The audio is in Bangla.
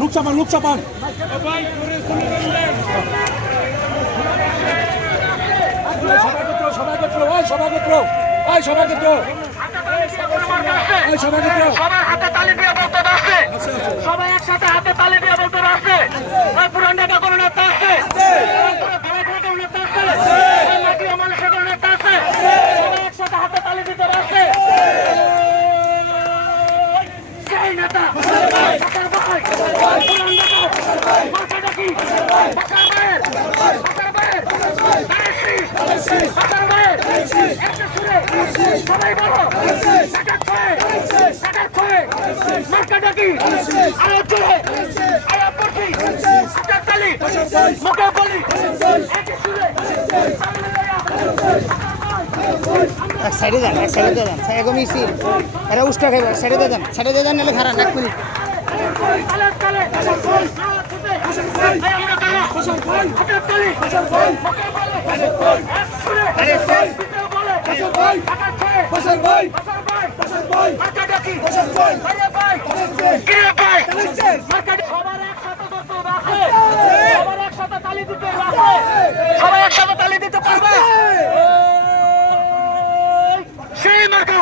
লোক চাপান লোক চাপান সবার হাতে তালি দিয়ে বলতে আসছে, সবাই একসাথে হাতে তালি দিয়ে বলতে আসছে, পুরান ঢাকা কোনো নেতা আছে, মানুষের কোনো নেতা আছে, সবাই একসাথে হাতে তালি দিতে আসছে। সেই নেতা সবাই বলো মার্কাটাকি আয়াত জোরে আয়াত পড়ছি হাতের তালি মুখে বলি একই সুরে এক সাইডে যান এরকম মিছিল এরা উষ্টা খাইবে এক সাইডে দেন নাহলে খারাপ এক মিনিট সবাই একসাথে তালি দিতে পারবে। সেই মার্কা